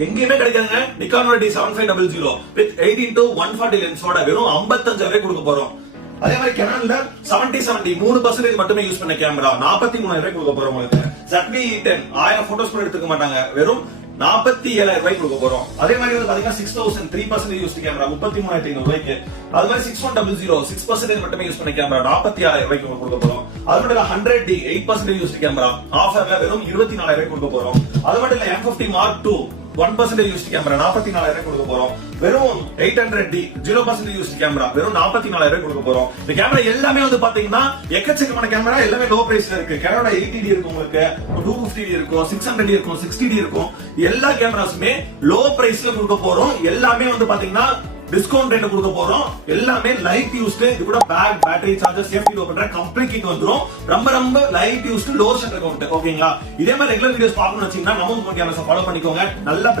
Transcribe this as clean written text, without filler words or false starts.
எங்கேயுமே கிடைக்காதுங்க. Nikon D7500 with 18 to 140 லென்ஸோட வெறும் 55,000 கொடுக்க போறோம். அதே மாதிரி Canonல 70 3% மட்டுமே யூஸ் பண்ண கேமரா 43,000 கொடுக்க போறோம் உங்களுக்கு. ZV-E10 1000 போட்டோஸ் கூட எடுத்துக்க மாட்டாங்க, வெறும் 47,000 கொடுக்க போறோம். அதே மாதிரி வந்து பாத்தீங்கன்னா 6000 3% யூஸ் கேமரா 33,500. அது மாதிரி 6100 6% மட்டுமே யூஸ் பண்ண கேமரா 46,000 கொடுக்க போறோம். அது மட்டும் இல்ல 100D 8% யூஸ் கேமரா ஆஃபர்ல வெறும் 24,000 கொடுக்க போறோம். அது மட்டும் இல்ல M50 Mark II 1% used camera 44,000 கொடுக்க போறோம். வெறும் 800D 0% யூஸ்ட் கேமரா வெறும் 44,000 கொடுக்க போறோம். இந்த கேமரா எல்லாமே வந்து பாத்தீங்கன்னா எக்கச்சக்கமான கேமரா எல்லாமே லோ பிரைஸ்ல இருக்கு. கேனோட 80D இருக்கு உங்களுக்கு, 250D இருக்கும், 600D இருக்கும், 60D இருக்கும். எல்லா கேமராஸுமே லோ பிரைஸ்ல கொடுக்க போறோம். எல்லாமே வந்து பாத்தீங்கன்னா டிஸ்கவுண்ட் ரேட் கொடுக்க போறோம். எல்லாமே லைட் யூஸ்ட், இது கூட bag, battery charger, safety open complete kit வந்துரும். ரொம்ப light used, low shutter count. ஓகேங்களா? இதே மாதிரி ரெகுலர் வீடியோஸ் பார்க்கணும்னு வச்சீங்கன்னா நம்ம கேமராஸ் ஃபாலோ பண்ணிக்கோங்க. நல்ல